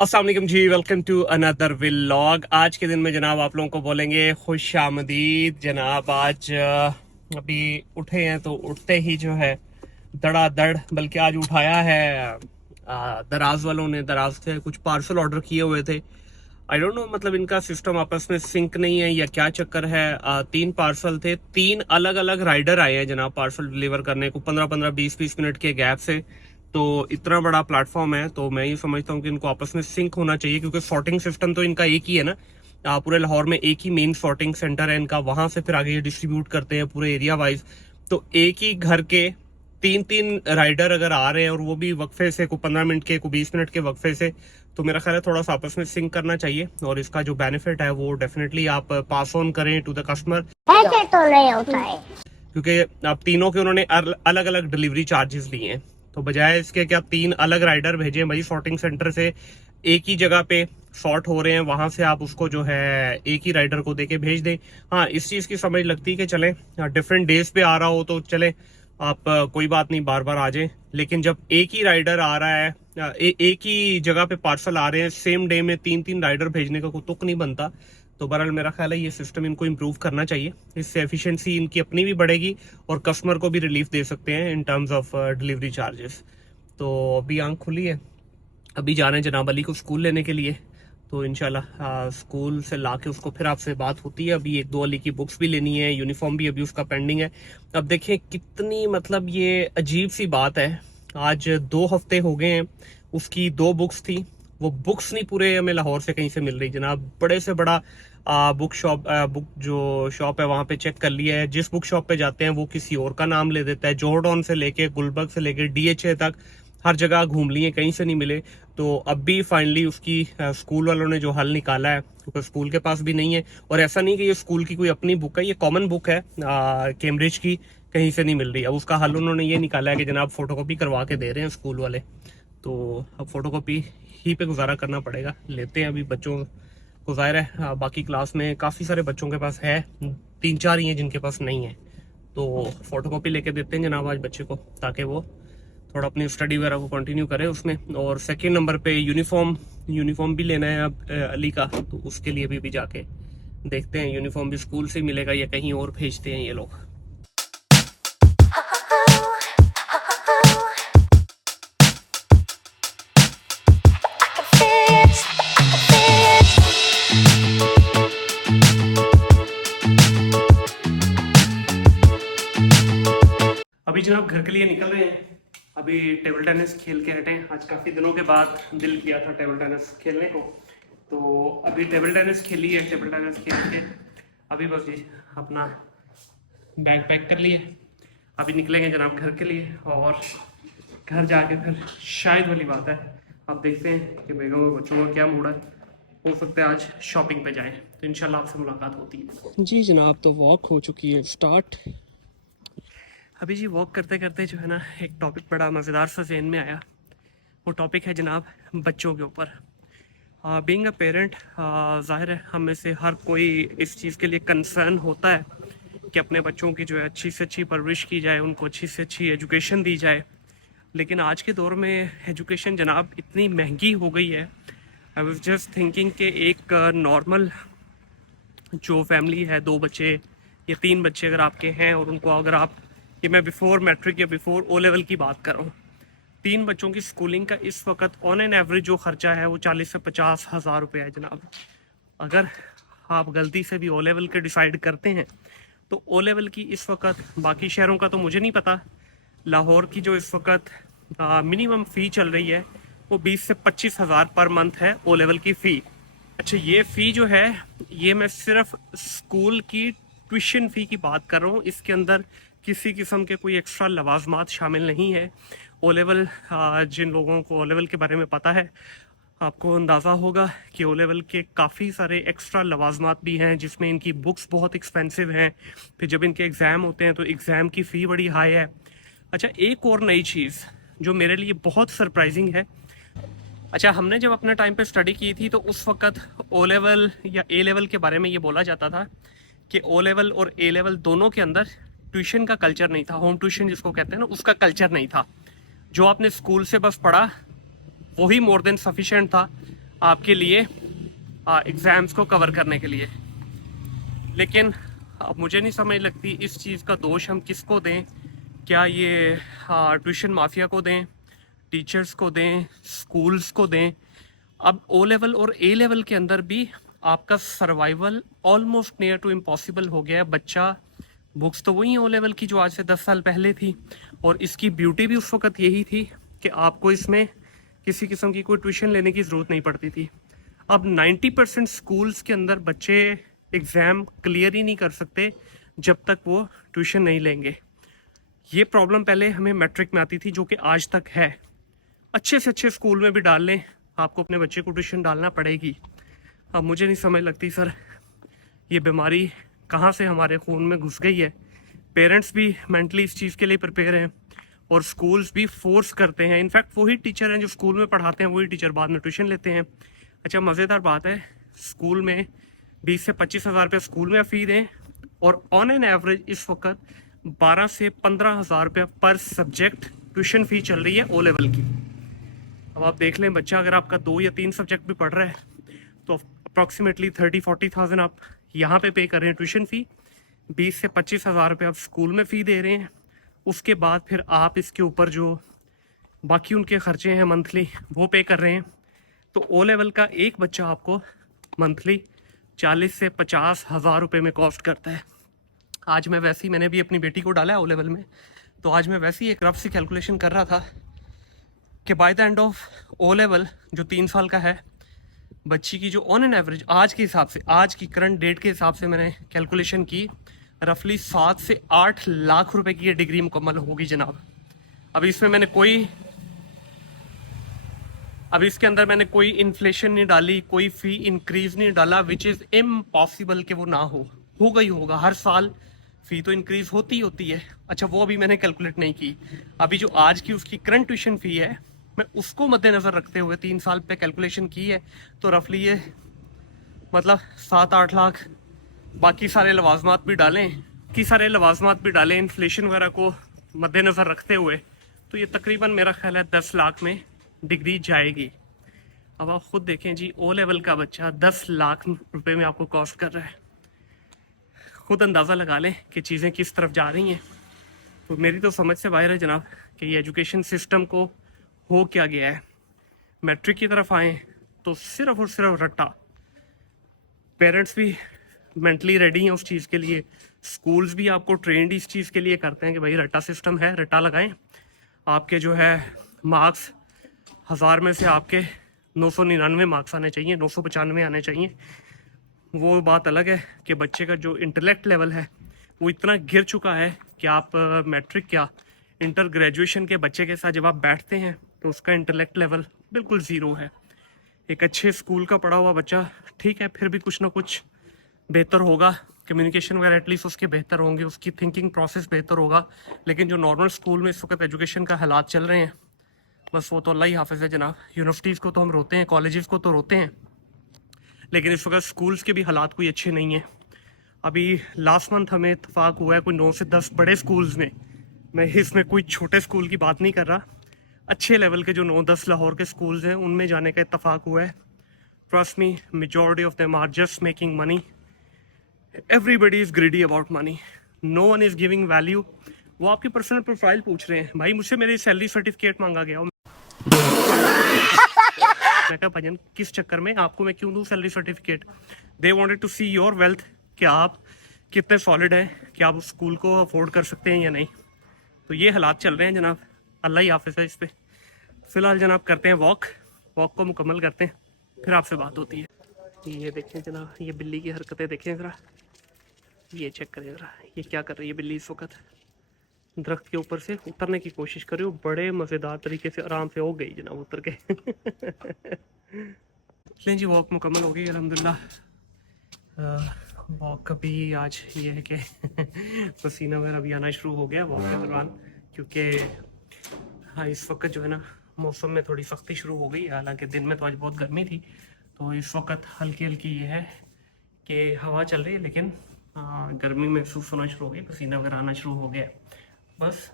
अस्सलाम वालेकुम जी, welcome to another vlog. आज के दिन में जनाब आप लोगों को बोलेंगे खुश आमदीद। जनाब आज अभी उठे हैं तो उठते ही जो है धड़ाधड़, बल्कि आज उठाया है दराज वालों ने। दराज से कुछ पार्सल ऑर्डर किए हुए थे। आई डोंट नो, मतलब इनका सिस्टम आपस में सिंक नहीं है या क्या चक्कर है। 3 पार्सल थे, 3 अलग अलग राइडर आए हैं जनाब पार्सल डिलीवर करने को 15-15 20-20 मिनट के गैप से। तो इतना बड़ा प्लेटफॉर्म है तो मैं ये समझता हूँ कि इनको आपस में सिंक होना चाहिए, क्योंकि सॉर्टिंग सिस्टम तो इनका एक ही है ना। पूरे लाहौर में एक ही मेन सॉर्टिंग सेंटर है इनका, वहां से फिर आगे ये डिस्ट्रीब्यूट करते हैं पूरे एरिया वाइज। तो एक ही घर के 3-3 राइडर अगर आ रहे हैं और वो भी वक्फे से, को 15 मिनट के, को 20 मिनट के वक्फे से, तो मेरा ख्याल है थोड़ा सा आपस में सिंक करना चाहिए। और इसका जो बेनिफिट है वो डेफिनेटली आप पास ऑन करें टू द कस्टमर। ऐसे तो नहीं होता है। क्योंकि आप तीनों के उन्होंने अलग अलग डिलीवरी चार्जेस लिए हैं, तो बजाय इसके कि आप 3 अलग राइडर भेजें, भाई सॉर्टिंग सेंटर से एक ही जगह पे सॉर्ट हो रहे हैं, वहां से आप उसको जो है एक ही राइडर को देके भेज दें। हाँ, इस चीज की समझ लगती है कि चले डिफरेंट डेज पे आ रहा हो तो चले आप कोई बात नहीं, बार बार आ जाए। लेकिन जब एक ही राइडर आ रहा है, एक ही जगह पे पार्सल आ रहे हैं सेम डे में, 3-3 राइडर भेजने का कोई तुक नहीं बनता। तो बहरहाल मेरा ख्याल है ये सिस्टम इनको इम्प्रूव करना चाहिए। इससे एफिशिएंसी इनकी अपनी भी बढ़ेगी और कस्टमर को भी रिलीफ दे सकते हैं in terms of delivery charges. तो अभी आंख खुली है, अभी जा रहे हैं जनाब अली को स्कूल लेने के लिए। तो इंशाल्लाह स्कूल से लाके उसको फिर आपसे बात होती है। अभी 1-2 अली की बुक्स भी लेनी है, यूनिफॉर्म भी अभी उसका पेंडिंग है। अब देखें कितनी, मतलब ये अजीब सी बात है। आज 2 हफ्ते हो गए हैं, उसकी 2 बुक्स थी, वो बुक्स नहीं पूरे हमें लाहौर से कहीं से मिल रही जनाब। बड़े से बड़ा बुक शॉप, बुक जो शॉप है वहां पे चेक कर लिया है। जिस बुक शॉप पे जाते हैं वो किसी और का नाम ले देता है। जॉर्डन से लेके गुलबर्ग से लेके डीएचए तक हर जगह घूम लिए, कहीं से नहीं मिले। तो अब भी फाइनली उसकी स्कूल वालों ने जो हल निकाला है, क्योंकि स्कूल के पास भी नहीं है। और ऐसा नहीं कि ये स्कूल की कोई अपनी बुक है, ये कॉमन बुक है कैम्ब्रिज की, कहीं से नहीं मिल रही। अब उसका हल उन्होंने ये निकाला है कि जनाब फोटोकॉपी करवा के दे रहे हैं स्कूल वाले। तो अब फोटोकॉपी ही पे गुजारा करना पड़ेगा। लेते हैं अभी बच्चों को, जाहिर है बाकी क्लास में काफ़ी सारे बच्चों के पास है, 3-4 ही हैं जिनके पास नहीं है। तो फोटोकॉपी लेके देते हैं जनाब आज बच्चे को, ताकि वो थोड़ा अपनी स्टडी वगैरह को कंटिन्यू करें उसमें। और सेकंड नंबर पे यूनिफॉर्म भी लेना है अब अली का, तो उसके लिए भी जाके देखते हैं यूनिफॉर्म भी स्कूल से मिलेगा या कहीं और भेजते हैं ये लोग। अभी जनाब घर के लिए निकल रहे हैं। अभी टेबल टेनिस खेल के हटे हैं, आज काफ़ी दिनों के बाद दिल किया था टेबल टेनिस खेलने को। तो अभी टेबल टेनिस खेली है, टेबल टेनिस खेल के अभी बस जी अपना बैग पैक कर लिए। अभी निकलेंगे जनाब घर के लिए, और घर जाके फिर शायद वाली बात है, अब देखते हैं कि बेगम और बच्चों का क्या मूड है। हो सकता है आज शॉपिंग पे जाएं, तो इंशाल्लाह आपसे मुलाकात होती है जी जनाब। तो वॉक हो चुकी है स्टार्ट। अभी जी वॉक करते करते जो है ना, एक टॉपिक बड़ा मज़ेदार सा जहन में आया। वो टॉपिक है जनाब बच्चों के ऊपर। बीइंग अ पेरेंट, ज़ाहिर है हम में से हर कोई इस चीज़ के लिए कंसर्न होता है कि अपने बच्चों की जो है अच्छी से अच्छी परवरिश की जाए, उनको अच्छी से अच्छी एजुकेशन दी जाए। लेकिन आज के दौर में एजुकेशन जनाब इतनी महंगी हो गई है। आई वाज जस्ट थिंकिंग कि एक नॉर्मल जो फैमिली है, 2 बच्चे या 3 बच्चे अगर आपके हैं, और उनको अगर आप, ये मैं बिफोर मैट्रिक या बिफोर ओ लेवल की बात कर रहा हूँ, 3 बच्चों की स्कूलिंग का इस वक्त ऑन एन एवरेज जो खर्चा है वो 40 से 50 हज़ार रुपये है जनाब। अगर आप गलती से भी ओ लेवल के डिसाइड करते हैं तो ओ लेवल की इस वक्त, बाकी शहरों का तो मुझे नहीं पता, लाहौर की जो इस वक्त मिनिमम फ़ी चल रही है वो 20 से 25 हज़ार पर मंथ है ओ लेवल की फ़ी। अच्छा, ये फ़ी जो है, ये मैं सिर्फ स्कूल की ट्यूशन फ़ी की बात कर रहा हूँ। इसके अंदर किसी किस्म के कोई एक्स्ट्रा लवाजमात शामिल नहीं है। ओ लेवल, जिन लोगों को ओ लेवल के बारे में पता है, आपको अंदाज़ा होगा कि ओ लेवल के काफ़ी सारे एक्स्ट्रा लवाजमात भी हैं, जिसमें इनकी बुक्स बहुत एक्सपेंसिव हैं। फिर जब इनके एग्ज़ाम होते हैं तो एग्ज़ाम की फ़ी बड़ी हाई है। अच्छा, एक और नई चीज़ जो मेरे लिए बहुत सरप्राइजिंग है। अच्छा, हमने जब अपने टाइम पे स्टडी की थी तो उस वक्त ओ लेवल या ए लेवल के बारे में ये बोला जाता था कि ओ लेवल और ए लेवल दोनों के अंदर ट्यूशन का कल्चर नहीं था, होम ट्यूशन जिसको कहते हैं ना, उसका कल्चर नहीं था। जो आपने स्कूल से बस पढ़ा वही मोर देन सफिशिएंट था। आपके लिए एग्ज़ाम्स को कवर करने के लिए। लेकिन अब मुझे नहीं समझ लगती इस चीज़ का दोष हम किसको दें। क्या ये ट्यूशन माफिया को दें, टीचर्स को दें, स्कूल्स को दें? अब ओ लेवल और ए लेवल के अंदर भी आपका survival almost near to impossible हो गया है। बच्चा, बुक्स तो वही ओ लेवल की जो आज से 10 साल पहले थी, और इसकी ब्यूटी भी उस वक्त यही थी कि आपको इसमें किसी किस्म की कोई ट्यूशन लेने की ज़रूरत नहीं पड़ती थी। अब 90% स्कूल्स के अंदर बच्चे एग्ज़ाम क्लियर ही नहीं कर सकते जब तक वो ट्यूशन नहीं लेंगे। ये प्रॉब्लम पहले हमें मैट्रिक में आती थी, जो कि आज तक है। अच्छे से अच्छे स्कूल में भी डाल लें, आपको अपने बच्चे को ट्यूशन डालना पड़ेगी। अब मुझे नहीं समझ लगती सर, ये बीमारी कहाँ से हमारे खून में घुस गई है। पेरेंट्स भी मेंटली इस चीज़ के लिए प्रिपेयर हैं और स्कूल्स भी फोर्स करते हैं। इनफैक्ट वही टीचर हैं जो स्कूल में पढ़ाते हैं, वही टीचर बाद में ट्यूशन लेते हैं। अच्छा, मज़ेदार बात है, स्कूल में 20 से 25 हज़ार रुपये स्कूल में फ़ी दें, और ऑन एन एवरेज इस वक्त 12 से 15 हज़ार रुपये पर सब्जेक्ट ट्यूशन फ़ी चल रही है ओ लेवल की। अब आप देख लें, बच्चा अगर आपका 2 या 3 सब्जेक्ट भी पढ़ रहा है तो अप्रॉक्सीमेटली 30-40,000 आप यहाँ पे कर रहे हैं ट्यूशन फ़ी। 20 से 25 हज़ार रुपये आप स्कूल में फ़ी दे रहे हैं। उसके बाद फिर आप इसके ऊपर जो बाकी उनके खर्चे हैं मंथली वो पे कर रहे हैं। तो ओ लेवल का एक बच्चा आपको मंथली 40 से 50 हज़ार रुपये में कॉस्ट करता है। आज मैं वैसे ही, मैंने भी अपनी बेटी को डाला है ओ लेवल में, तो आज मैं वैसे ही एक रफ सी कैलकुलेशन कर रहा था कि by the end of O level जो 3 साल का है, बच्ची की जो ऑन एन एवरेज आज के हिसाब से, आज की करंट डेट के हिसाब से मैंने कैलकुलेशन की, रफली 7 से 8 लाख रुपए की ये डिग्री मुकम्मल होगी जनाब। अब इसमें मैंने इसके अंदर मैंने कोई इन्फ्लेशन नहीं डाली, कोई फ़ी इंक्रीज़ नहीं डाला, विच इज़ इम्पॉसिबल कि वो ना होगा ही होगा। हर साल फ़ी तो इंक्रीज़ होती है। अच्छा, वो अभी मैंने कैलकुलेट नहीं की। अभी जो आज की उसकी करंट ट्यूशन फ़ी है, मैं उसको मद्देनज़र रखते हुए 3 साल पे कैलकुलेशन की है, तो रफली ये मतलब 7-8 लाख। बाकी सारे लवाजमात भी डालें, इन्फ्लेशन वगैरह को मद्देनज़र रखते हुए, तो ये तकरीबन मेरा ख्याल है 10 लाख में डिग्री जाएगी। अब आप ख़ुद देखें जी, ओ लेवल का बच्चा 10 लाख रुपए में आपको कॉस्ट कर रहा है। खुद अंदाज़ा लगा लें कि चीज़ें किस तरफ जा रही हैं। तो मेरी तो समझ से बाहर है जनाब कि ये एजुकेशन सिस्टम को हो क्या गया है। मैट्रिक की तरफ आएँ तो सिर्फ़ और सिर्फ रट्टा। पेरेंट्स भी मेंटली रेडी हैं उस चीज़ के लिए, स्कूल्स भी आपको ट्रेंड इस चीज़ के लिए करते हैं कि भाई रट्टा सिस्टम है, रट्टा लगाएं। आपके जो है मार्क्स 1000 में से आपके 999 मार्क्स आने चाहिए, 995 आने चाहिए। वो बात अलग है कि बच्चे का जो इंटेलेक्ट लेवल है वो इतना गिर चुका है कि आप मैट्रिक क्या इंटर ग्रेजुएशन के बच्चे के साथ जब आप बैठते हैं तो उसका इंटेलेक्ट लेवल बिल्कुल ज़ीरो है। एक अच्छे स्कूल का पढ़ा हुआ बच्चा ठीक है, फिर भी कुछ ना कुछ बेहतर होगा, कम्युनिकेशन वगैरह एटलीस्ट उसके बेहतर होंगे, उसकी थिंकिंग प्रोसेस बेहतर होगा। लेकिन जो नॉर्मल स्कूल में इस वक्त एजुकेशन का हालात चल रहे हैं, बस वो तो अल्लाह ही हाफिज़ है जनाब। यूनिवर्सिटीज़ को तो हम रोते हैं, कॉलेजेस को तो रोते हैं, लेकिन इस वक्त स्कूल्स के भी हालात कोई अच्छे नहीं हैं। अभी लास्ट मंथ हमें इत्तेफाक हुआ है कोई 9 से 10 बड़े स्कूल्स में, मैं इसमें कोई छोटे स्कूल की बात नहीं कर रहा, अच्छे लेवल के जो 9-10 लाहौर के स्कूल्स हैं उनमें जाने का इत्तेफाक हुआ है। Trust me, majority of them are just making money. Everybody is greedy about money, no one is giving value. वो आपकी पर्सनल प्रोफाइल पूछ रहे हैं, भाई मुझसे मेरी सैलरी सर्टिफिकेट मांगा गया। मैं कहा भजन किस चक्कर में, आपको मैं क्यों दूँ salary certificate? They wanted to see your wealth, कि आप कितने सॉलिड हैं, कि आप उस स्कूल को अफोर्ड कर सकते हैं या नहीं। तो ये हालात चल रहे हैं जनाब, अल्लाह ही हाफिज़ है इस पर। फ़िलहाल जनाब करते हैं वॉक को मुकम्मल करते हैं, फिर आपसे बात होती है। ये देखें जनाब, ये बिल्ली की हरकतें देखें ज़रा, ये चेक करें ज़रा, ये क्या कर रही है बिल्ली इस वक्त। दरख्त के ऊपर से उतरने की कोशिश कर रही हो, बड़े मज़ेदार तरीके से आराम से हो गई जनाब उतर के। लें जी, वॉक मुकम्मल हो गई अल्हम्दुलिल्लाह। वॉक का भी आज ये है कि पसीना वगैरह भी आना शुरू हो गया वॉक के दौरान, क्योंकि हाँ इस वक्त जो है ना मौसम में थोड़ी सख्ती शुरू हो गई। हालांकि दिन में तो आज बहुत गर्मी थी, तो इस वक्त हल्की हल्की ये है कि हवा चल रही है, लेकिन गर्मी महसूस होना शुरू हो गई, पसीना वगैरह आना शुरू हो गया। बस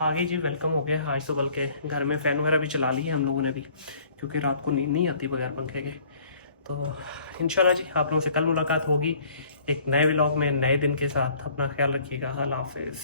आगे जी वेलकम हो गया। आज तो बल्कि घर में फ़ैन वगैरह भी चला लिए हम लोगों ने भी, क्योंकि रात को नींद नहीं आती बगैर पंखे के। तो इंशाल्लाह जी आप लोगों से कल मुलाकात होगी एक नए व्लॉग में नए दिन के साथ। अपना ख्याल रखिएगा। अल्लाह हाफिज़।